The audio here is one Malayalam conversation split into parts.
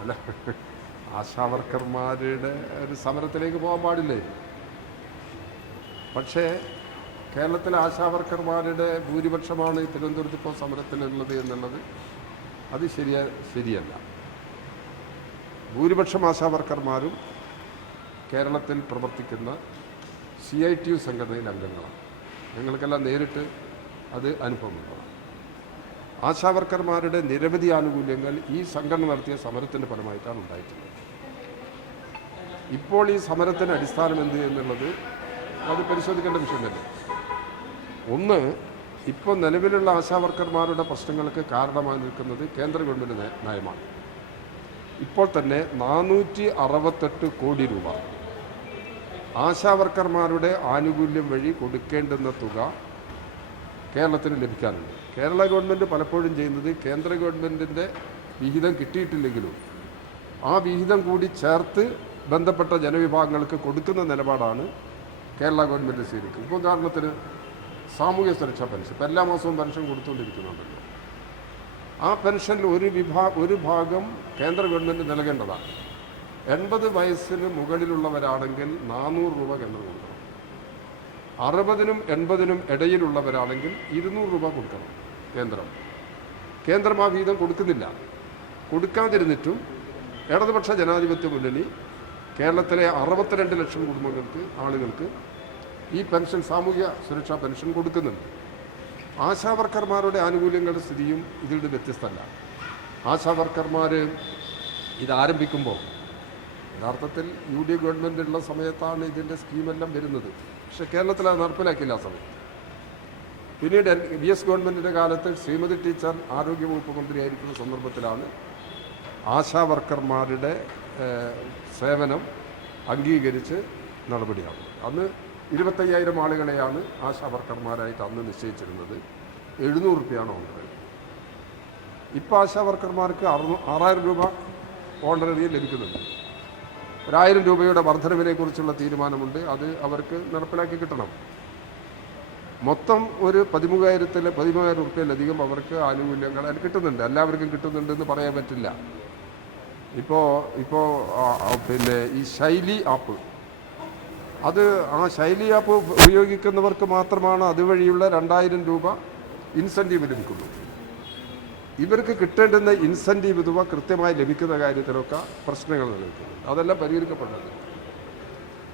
അല്ല, ആശാവർക്കർമാരുടെ ഒരു സമരത്തിലേക്ക് പോകാൻ പാടില്ലേ? പക്ഷേ കേരളത്തിലെ ആശാവർക്കർമാരുടെ ഭൂരിപക്ഷമാണ് തിരുവനന്തപുരത്ത് ഇപ്പോൾ സമരത്തിനുള്ളത് എന്നുള്ളത് അത് ശരിയല്ല. ഭൂരിപക്ഷം ആശാവർക്കർമാരും കേരളത്തിൽ പ്രവർത്തിക്കുന്ന CITU സംഘടനയിൽ അംഗങ്ങളാണ്. ഞങ്ങൾക്കെല്ലാം നേരിട്ട് അത് അനുഭവമുള്ളതാണ്. ആശാവർക്കർമാരുടെ നിരവധി ആനുകൂല്യങ്ങൾ ഈ സംഘടന നടത്തിയ സമരത്തിൻ്റെ ഫലമായിട്ടാണ് ഉണ്ടായിട്ടുള്ളത്. ഇപ്പോൾ ഈ സമരത്തിന് അടിസ്ഥാനം എന്ത് എന്നുള്ളത് അത് പരിശോധിക്കേണ്ട വിഷയം തന്നെ. ഒന്ന്, ഇപ്പോൾ നിലവിലുള്ള ആശാവർക്കർമാരുടെ പ്രശ്നങ്ങൾക്ക് കാരണമായി നിൽക്കുന്നത് കേന്ദ്ര ഗവൺമെൻറ് നയമാണ്. ഇപ്പോൾ തന്നെ 468 കോടി രൂപ ആശാവർക്കർമാരുടെ ആനുകൂല്യം വഴി കൊടുക്കേണ്ടുന്ന തുക കേരളത്തിന് ലഭിക്കാനുണ്ട്. കേരള ഗവൺമെൻറ് പലപ്പോഴും ചെയ്യുന്നത് കേന്ദ്ര ഗവൺമെൻറ്റിൻ്റെ വിഹിതം കിട്ടിയിട്ടില്ലെങ്കിലും ആ വിഹിതം കൂടി ചേർത്ത് ബന്ധപ്പെട്ട ജനവിഭാഗങ്ങൾക്ക് കൊടുക്കുന്ന നിലപാടാണ് കേരള ഗവൺമെൻറ് സ്വീകരിക്കുന്നത്. ഇപ്പോൾ ഉദാഹരണത്തിന് സാമൂഹ്യ സുരക്ഷാ പെൻഷൻ ഇപ്പം എല്ലാ മാസവും പെൻഷൻ കൊടുത്തുകൊണ്ടിരിക്കുന്നുണ്ടല്ലോ. ആ പെൻഷനിൽ ഒരു ഭാഗം കേന്ദ്ര ഗവൺമെൻറ് നൽകേണ്ടതാണ്. 80 വയസ്സിന് മുകളിലുള്ളവരാണെങ്കിൽ 400 രൂപ കേന്ദ്രം കൊടുക്കണം. 60നും 80നും ഇടയിലുള്ളവരാണെങ്കിൽ 200 രൂപ കൊടുക്കണം കേന്ദ്രം ആ വീതം കൊടുക്കുന്നില്ല. കൊടുക്കാതിരുന്നിട്ടും ഇടതുപക്ഷ ജനാധിപത്യ മുന്നണി കേരളത്തിലെ 62 ലക്ഷം ആളുകൾക്ക് ഈ പെൻഷൻ, സാമൂഹ്യ സുരക്ഷാ പെൻഷൻ കൊടുക്കുന്നുണ്ട്. ആശാവർക്കർമാരുടെ ആനുകൂല്യങ്ങളുടെ സ്ഥിതിയും ഇതിൽ വ്യത്യസ്തമല്ല. ആശാവർക്കർമാർ ഇതാരംഭിക്കുമ്പോൾ യഥാർത്ഥത്തിൽ UDF ഗവൺമെൻറ് ഉള്ള സമയത്താണ് ഇതിൻ്റെ സ്കീമെല്ലാം വരുന്നത്. പക്ഷേ കേരളത്തിൽ അത് നടപ്പിലാക്കില്ല ആ സമയത്ത്. പിന്നീട് VS ഗവൺമെൻറ്റിൻ്റെ കാലത്ത് ശ്രീമതി ടീച്ചർ ആരോഗ്യവകുപ്പ് മന്ത്രിയായിരിക്കുന്ന സന്ദർഭത്തിലാണ് ആശാവർക്കർമാരുടെ സേവനം അംഗീകരിച്ച് നടപടിയാകുന്നത്. അന്ന് 25,000 ആളുകളെയാണ് ആശാവർക്കർമാരായിട്ട് അന്ന് നിശ്ചയിച്ചിരുന്നത്. 700 രൂപയാണ് ഓണററി. ഇപ്പോൾ ആശാവർക്കർമാർക്ക് 6,000 രൂപ ഓണററി ലഭിക്കുന്നുണ്ട്. 1,000 രൂപയുടെ വർധനവിനെക്കുറിച്ചുള്ള തീരുമാനമുണ്ട്. അത് അവർക്ക് നടപ്പിലാക്കി കിട്ടണം. മൊത്തം ഒരു 13,000 രൂപയിലധികം അവർക്ക് ആനുകൂല്യങ്ങൾ അതിന് കിട്ടുന്നുണ്ട്. എല്ലാവർക്കും കിട്ടുന്നുണ്ടെന്ന് പറയാൻ പറ്റില്ല. ഇപ്പോൾ പിന്നെ ഈ ശൈലി ആപ്പ്, അത് ആ ശൈലി ആപ്പ് ഉപയോഗിക്കുന്നവർക്ക് മാത്രമാണ് അതുവഴിയുള്ള 2,000 രൂപ ഇൻസെൻറ്റീവ് ലഭിക്കുന്നത്. ഇവർക്ക് കിട്ടേണ്ടുന്ന ഇൻസെൻറ്റീവ് തുക കൃത്യമായി ലഭിക്കുന്ന കാര്യത്തിലൊക്കെ പ്രശ്നങ്ങൾ നിലനിൽക്കുന്നുണ്ട്. അതെല്ലാം പരിഹരിക്കപ്പെടുന്നത്.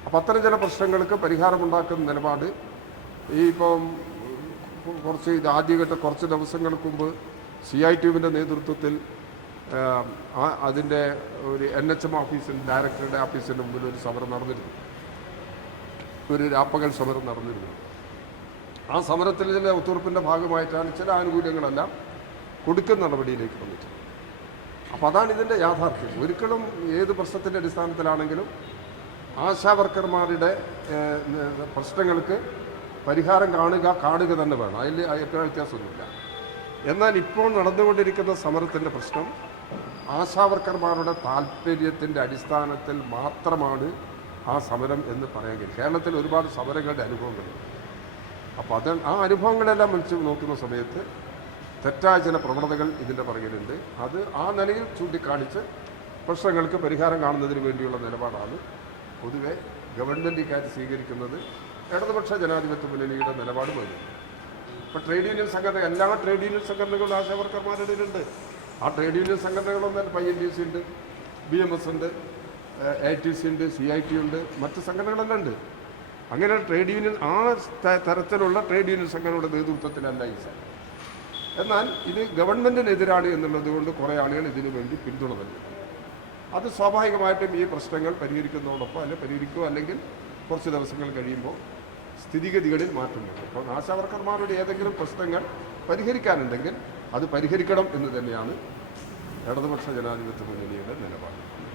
അപ്പം അത്തരം ചില പ്രശ്നങ്ങൾക്ക് പരിഹാരമുണ്ടാക്കുന്ന നിലപാട് ഇപ്പം ആദ്യഘട്ട കുറച്ച് ദിവസങ്ങൾക്ക് മുമ്പ് CITUവിൻ്റെ നേതൃത്വത്തിൽ അതിൻ്റെ ഒരു NHM ഓഫീസിൻ്റെ ഡയറക്ടറുടെ ഓഫീസിൻ്റെ മുമ്പിൽ ഒരു സമരം നടന്നിരുന്നു. ഒരു രാപ്പകൽ സമരം നടന്നിരുന്നു. ആ സമരത്തിൽ ചില ഒത്തുതീർപ്പിൻ്റെ ഭാഗമായിട്ടാണ് ചില ആനുകൂല്യങ്ങളെല്ലാം കൊടുക്കുന്ന നടപടിയിലേക്ക് വന്നിട്ടുണ്ട്. അപ്പോൾ അതാണ് ഇതിൻ്റെ യാഥാർത്ഥ്യം. ഒരിക്കലും ഏത് പ്രശ്നത്തിൻ്റെ അടിസ്ഥാനത്തിലാണെങ്കിലും ആശാവർക്കർമാരുടെ പ്രശ്നങ്ങൾക്ക് പരിഹാരം കാണുക തന്നെ വേണം. അതിൽ അഭിപ്രായ വ്യത്യാസമൊന്നുമില്ല. എന്നാൽ ഇപ്പോൾ നടന്നുകൊണ്ടിരിക്കുന്ന സമരത്തിൻ്റെ പ്രശ്നം ആശാവർക്കർമാരുടെ താല്പര്യത്തിൻ്റെ അടിസ്ഥാനത്തിൽ മാത്രമാണ് ആ സമരം എന്ന് പറയാൻ കഴിയും. കേരളത്തിൽ ഒരുപാട് സമരങ്ങളുടെ അനുഭവങ്ങളുണ്ട്. അപ്പോൾ ആ അനുഭവങ്ങളെല്ലാം വെച്ച് നോക്കുന്ന സമയത്ത് തെറ്റായ ചില പ്രവണതകൾ ഇതിൻ്റെ പുറകിലുണ്ട്. അത് ആ നിലയിൽ ചൂണ്ടിക്കാണിച്ച് പ്രശ്നങ്ങൾക്ക് പരിഹാരം കാണുന്നതിന് വേണ്ടിയുള്ള നിലപാടാണ് പൊതുവെ ഗവൺമെൻറ് ഇക്കാര്യം സ്വീകരിക്കുന്നത്. ഇടതുപക്ഷ ജനാധിപത്യ മുന്നണിയുടെ നിലപാട് പോലും ഇപ്പോൾ ട്രേഡ് യൂണിയൻ സംഘടന, എല്ലാ ട്രേഡ് യൂണിയൻ സംഘടനകളും ആശാവർക്കർമാരുടെ ഇടയിലുണ്ട്. ആ ട്രേഡ് യൂണിയൻ സംഘടനകളൊന്നും PNDC ഉണ്ട്, BMS ഉണ്ട്, ATC ഉണ്ട്, CITU ഉണ്ട്, മറ്റ് സംഘടനകളെല്ലാം ഉണ്ട്. അങ്ങനെ ട്രേഡ് യൂണിയൻ ആ തരത്തിലുള്ള ട്രേഡ് യൂണിയൻ സംഘടനയുടെ നേതൃത്വത്തിലല്ല ഈ സംഘടന. എന്നാൽ ഇത് ഗവൺമെൻറ്റിനെതിരാണ് എന്നുള്ളത് കൊണ്ട് കുറേ ആളുകൾ ഇതിനു വേണ്ടി പിന്തുണ നൽകുന്നു. അത് സ്വാഭാവികമായിട്ടും ഈ പ്രശ്നങ്ങൾ പരിഹരിക്കുന്നതോടൊപ്പം പരിഹരിക്കുക, അല്ലെങ്കിൽ കുറച്ച് ദിവസങ്ങൾ കഴിയുമ്പോൾ സ്ഥിതിഗതികളിൽ മാറ്റം വരും. അപ്പോൾ ആശാവർക്കർമാരുടെ ഏതെങ്കിലും പ്രശ്നങ്ങൾ പരിഹരിക്കാനുണ്ടെങ്കിൽ അത് പരിഹരിക്കണം എന്ന് തന്നെയാണ് ഇടതുപക്ഷ ജനാധിപത്യ മുന്നണിയുടെ നിലപാട്.